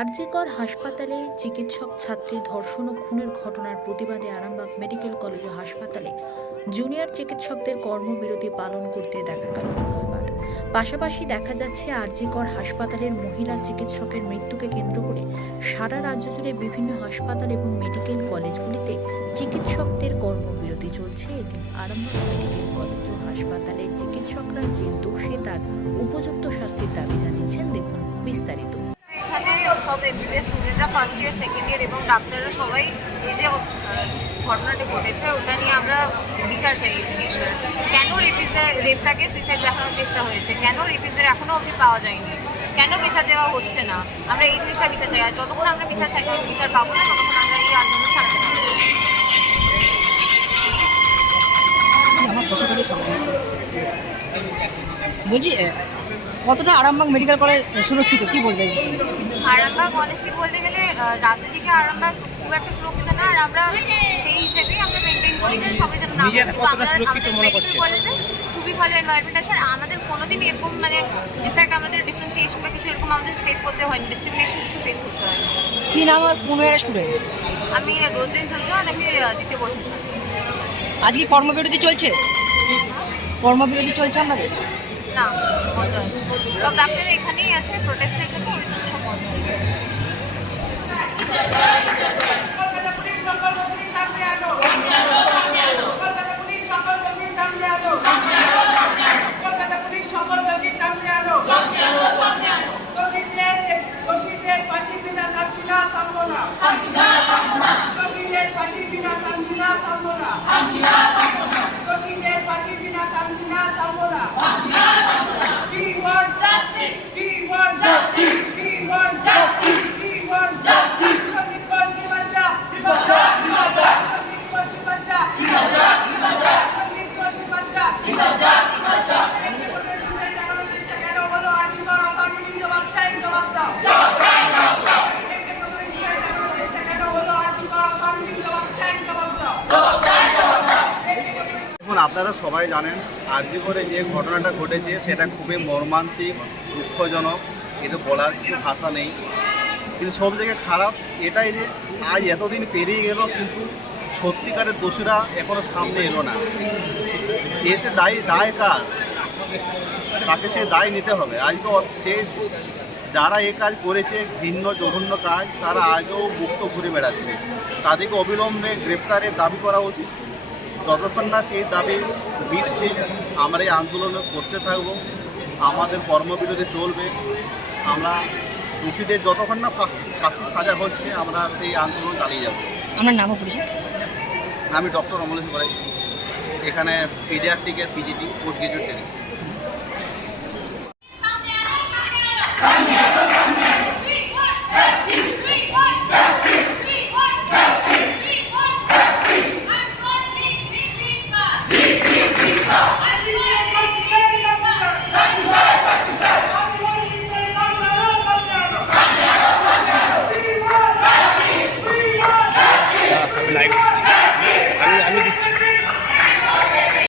আরজিকর হাসপাতালে চিকিৎসক, ছাত্রী, ধর্ষণ ও খুনের ঘটনার প্রতিবাদে আরামবাগ মেডিকেল কলেজ ও হাসপাতালে জুনিয়র চিকিৎসকদের কর্মবিরতি পালন করতে দেখা গেল পাশাপাশি দেখা যাচ্ছে আরজিকর হাসপাতালের মহিলা চিকিৎসকের মৃত্যুকে কেন্দ্র করে সারা রাজ্য জুড়ে বিভিন্ন হাসপাতাল এবং মেডিকেল কলেজগুলিতে চিকিৎসকদের কর্মবিরতি চলছে। এদিন আরামবাগ মেডিকেল কলেজ ও হাসপাতালের চিকিৎসকরা যে দোষে তার উপযুক্ত শাস্তি দাবি সব এমবিবিএস স্টুডেন্টরা ফার্স্ট ইয়ার সেকেন্ড ইয়ার এবং ডাক্তাররা সবাই এই যে ঘটনাটা ঘটেছে। ওটা নিয়ে আমরা বিচার চাই এই জিনিসটার। কেন রেপিসদের রেপটাকে সুইসাইড দেখানোর চেষ্টা হয়েছে? কেন রেপিসদের এখনও অবধি পাওয়া যায়নি? কেন বিচার দেওয়া হচ্ছে না? আমরা এই জিনিসটা বিচার চাই। আর যতক্ষণ আমরা বিচার চাই, বিচার পাবো না, ততক্ষণ আমরা এই আন্দোলন চালাতে পারব। বলছি কতটা আরামবাগ মেডিকেল কলেজ সুরক্ষিত? কি বলবে আরামবাগ অনেস্টলি বলতে গেলে রাতের দিকে আরামবাগ খুব একটা সুরক্ষিত না আর আমরা সেই হিসেবেই আমরা মেনটেন করি যে সবাই যেন না হয়। কিন্তু আমাদের মনে মেডিকেল কলেজে খুবই ভালো এনভায়রনমেন্ট আছে আর আমাদের কোনোদিন এরকম মানে ইনফ্যাক্ট আমাদের ডিফারেন্সিয়েশন বা কিছু এরকম আমাদের ফেস করতে হয়নি ডিসক্রিমিনেশন কিছু ফেস করতে হয়নি। কি নাম আর কোন স্টুডেন্ট আমি রোজদিন চলছি আর আমি দ্বিতীয় বর্ষের আজকে কর্মবিরতি চলছে? কর্মবিরতি চলছে আপনাদের না বন্ধ আছে। সব ডাক্তার এখানেই আছে প্রোটেস্টের জন্য ওই জন্য সব বন্ধ হয়েছে দেখুন, আপনারা সবাই জানেন, আরজি করে যে ঘটনাটা ঘটেছে, সেটা খুবই মর্মান্তিক, দুঃখজনক। এটা বলার কিছু ভাষা নেই। কিন্তু সব থেকে খারাপ এটাই যে আজ এতদিন পেরিয়ে গেল, কিন্তু সত্যিকারের দোষীরা এখনও সামনে এলো না। এতে দায়ী, দায় কার? তাকে সে দায় নিতে হবে। আজকে সে যারা এ কাজ করেছে ভিন্ন জঘন্য কাজ, তারা আজও মুক্ত ঘুরে বেড়াচ্ছে। তাদেরকে অবিলম্বে গ্রেপ্তারের দাবি করা উচিত। যতক্ষণ না সেই দাবি মিটছে আমরা এই আন্দোলন করতে থাকব আমাদের কর্মবিরতি চলবে আমরা দোষীদের যতক্ষণ না ফাঁসি সাজা হচ্ছে আমরা সেই আন্দোলন চালিয়ে যাব। নামও পরিচয় আমি ডক্টর অমলেশ গড়াই এখানে পিডিয়াট্রিকের পিজিটি পোস্ট গ্রাজুয়েট ট্রেনিং